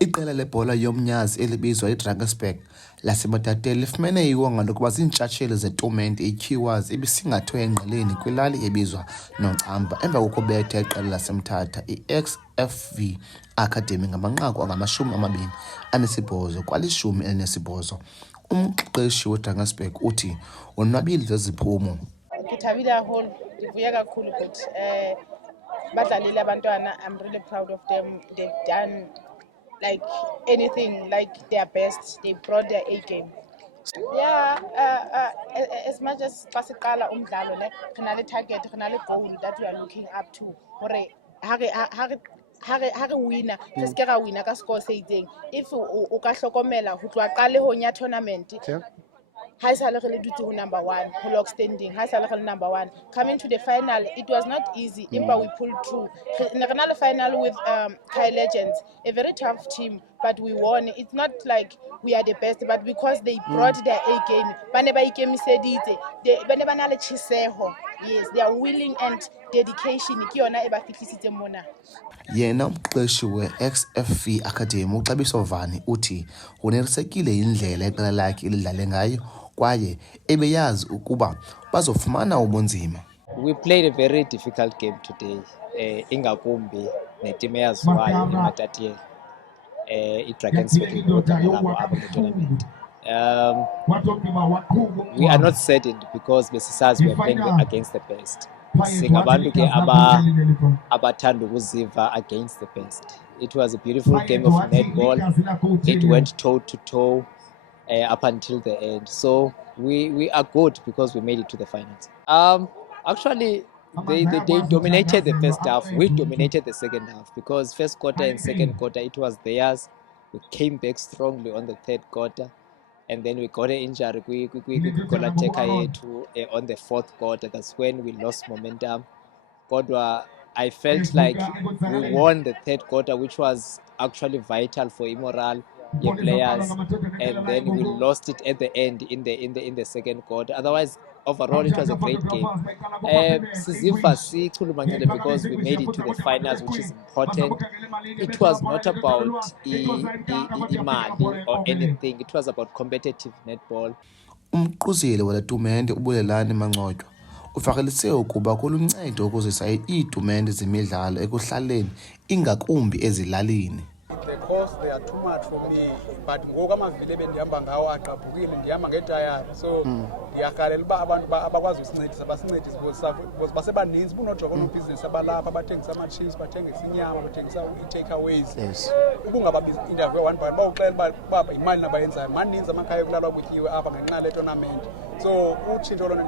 Iqela lebhola yomnyazi elibizwa iDrakensberg laseMatatiele lifumene iwonga lokuba ziintshatsheli zetumente iQuas ibisingathwe engqeleni kwilali ebizwa Nocamba emva kokubetha iqela laseMthatha iXFV Academy ngamanqaku angama-28 kwa-18. Umqeqeshi weDrakensberg uthi wonwabile zeziphumo. Ngithabile kakhulu, ndivuye kakhulu ukuthi badlalile abantwana. I'm really proud of them. They've done like anything, like their best. They brought their A game. Yeah, as much as pasiqala umdlalo ne khona target, khona goal that we are looking up to. Hore ha re winner, just ke ra winner ka score se itseng. If o ka hlokomela ho tloa qalehong ya tournament, ha esale re le dutse ho number 1, ho log standing, ha esale re le number 1. Coming to the final, it was not easy, but we pulled through. Ne re na le final with Kai Legends, a very tough team, but we won. It's not like we are the best, but because they brought their A game, ba ne ba ikemiseditse, ba ne ba na le tjheseho. Yes, they are willing and dedication ke yona e ba fitlisitse mona. Yena umqeqeshi we-XFV Academy uXabiso Vani uthi unelisekile indlela iqela lakhe elidlale ngayo kwaye ebeyazi ukuba bazofumana ubunzima. We played a very difficult game today. Ingakumbi neteam eyaziwayo eMatatiele. iDrakensberg labo apha kwi-tournament. We are not saddened because besisazi we are playing against the best. Singabantu ke abathanda ukuziva against the best. It was a beautiful game of netball. It went toe to toe up until the end. So we are good because we made it to the finals. Actually, they dominated the first half. We dominated the second half because first quarter and second quarter it was theirs. We came back strongly on the third quarter, and then we got an injury. We got a take on the fourth quarter. That's when we lost momentum. I felt like we won the third quarter, which was actually vital for morale players, and then we lost it at the end in the second quarter. Otherwise, overall, it was a great game. Because we made it to the finals, which is important. It was not about imali or anything. It was about competitive netball. Umquzile wale tumente uBulelani Mancotywa ufakelise ukuba kuluncedo ukuzisa iitumente zemidlalo ekuhlaleni ingakumbi ezilalini. The costs, they are too much for me, but ngoku amavili bendihamba ngawo aqaphukile, ndihamba ngetayari, so ndiyarhalela uba abantu abakwazi usincedisa basincedise because basebaninzi bunojonga onobhizinesi abalapha abathengisa ama-chips, bathengisa inyama, bathengisa ii-takeaways. Ubungababiza interview one by bawuxelela uba imali nabayenzayo maninzi amakhaya yokulala kutyiwe apha ngenxa yale tournament. So utshintsho lona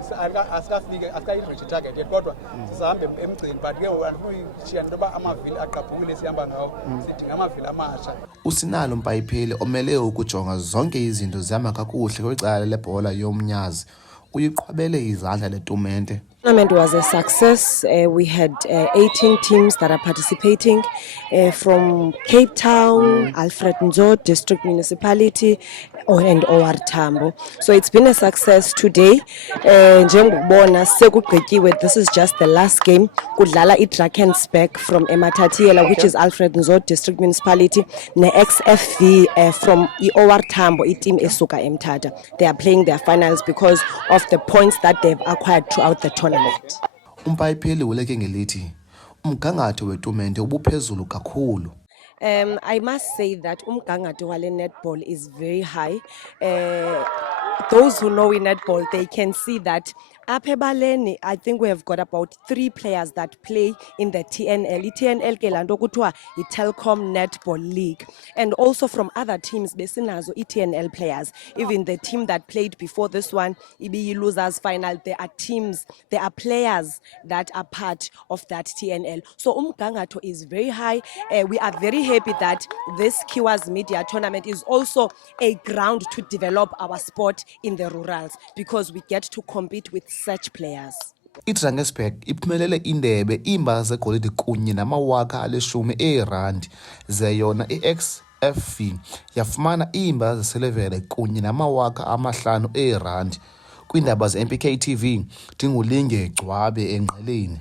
asikayirichi target yet, kodwa sisahambe emgcini, but ke andifuyishiya into yoba amavili aqaphukile sihamba ngawo, sidinga amavili amasha. Usinalo Mpayiphile omele ukujonga zonke izinto zihamba kakuhle kwicala lebhola yomnyazi uyiqhwabele izandla le tumente. The tournament was a success. We had 18 teams that are participating from Cape Town, Alfred Nzo District Municipality, and OR Tambo. So it's been a success today. This is just the last game. Kudlala iDrakensberg from Ematatiela, which is Alfred Nzo District Municipality, ne XFV from OR Tambo, team Esuka Mthatha. They are playing their finals because of the points that they've acquired throughout the tournament. Umpayiphile uleke ngelithi umgangatho wetumente ubuphezulu kakhulu. I must say that umgangatho wale netball is very high. Those who know in netball, they can see that apha ebaleni, I think we have got about 3 players that play in the TNL. TNL ke lanto kuthiwa Telkom Netball League. And also from other teams, besinazo TNL players. Even the team that played before this one, Ibi Losers Final, there are players that are part of that TNL. So umgangatho is very high. We are very happy that this Quas Media tournament is also a ground to develop our sport in the rurals because we get to compete with such players. iDrakensberg iphumelele indebe iimbaza zegolide kunye nama-10,000 eerandi ze yona iXFV yafumana iimbaza zesilvere kunye nama-5,000 eerandi. Kwiindaba ze-MPK TV, ndinguLinge Gcwabe engqeleni.